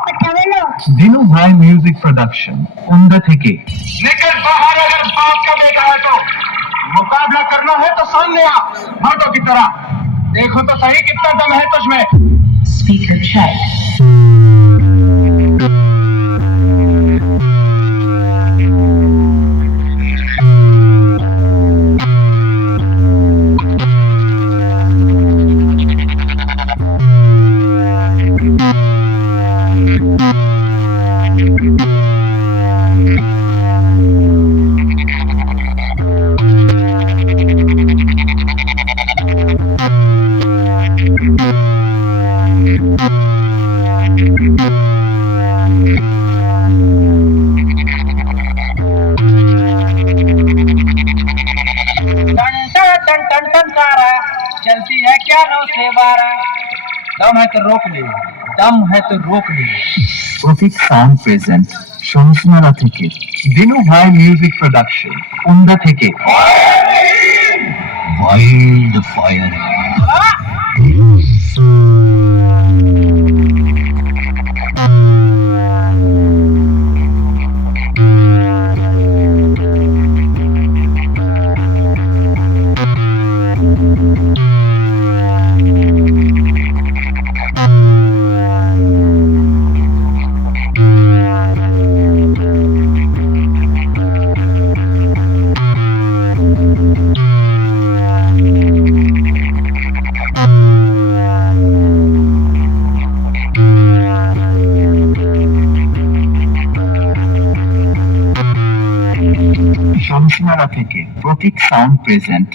दिनू भाई music production उमदा থেকে निकल बाहर अगर बाप का बेटा है तो मुकाबला करना है तो सामने आ मर्दों की तरह देखो तो सही कितना दम है तुझमें Speaker check. टन टन टन तारा चलती है क्या 9 से 12 दम है तो रोक ले दम है तो रोक ले প্রতীক সাউন্ড প্রেজেন্ট শমসনারা থেকে দিনু ভাই মিউজিক প্রোডাকশন উমদা থেকে ওয়াইল্ড ফায়ার শমসনারা থেকে প্রতীক সাউন্ড প্রেজেন্ট